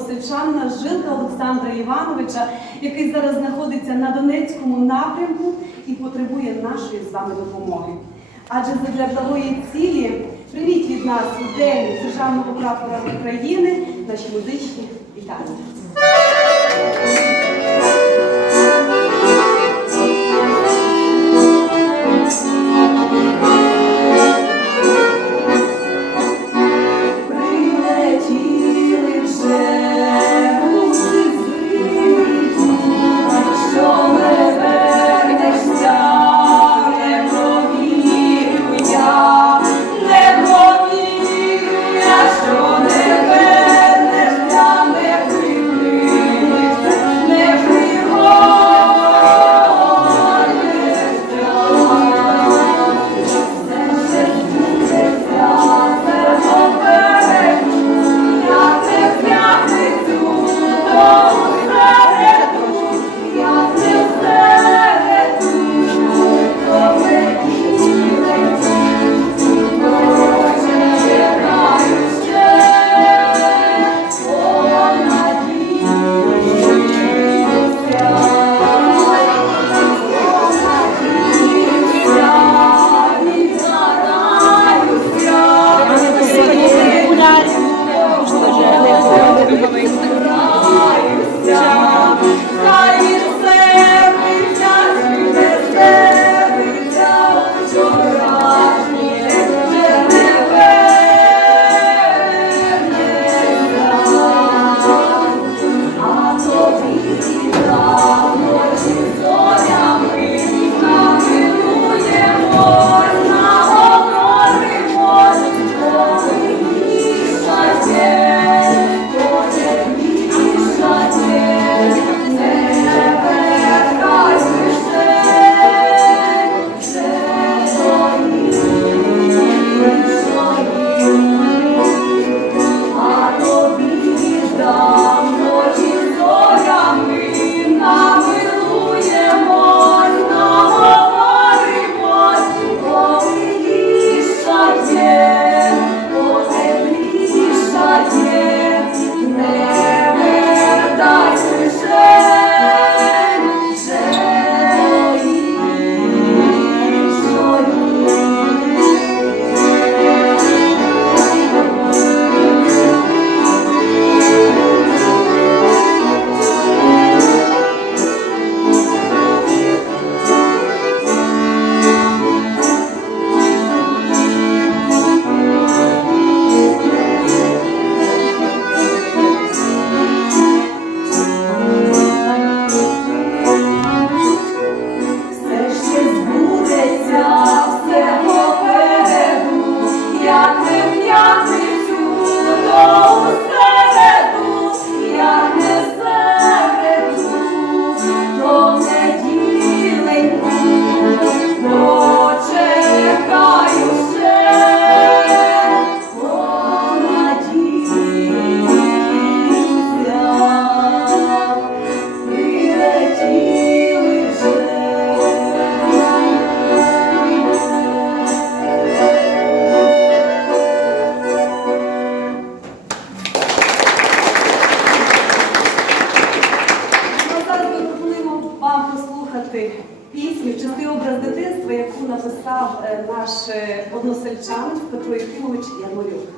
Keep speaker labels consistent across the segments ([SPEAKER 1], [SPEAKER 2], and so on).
[SPEAKER 1] односельчанина Жилка Олександра Івановича, який зараз знаходиться на Донецькому напрямку і потребує нашої з вами допомоги. Адже задля благої цілі привіт від нас у день державного прапора України, наші музичні вітання. Сельчан Петро я Ярмолюк.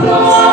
[SPEAKER 1] Lord.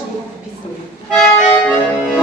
[SPEAKER 1] Та
[SPEAKER 2] переможні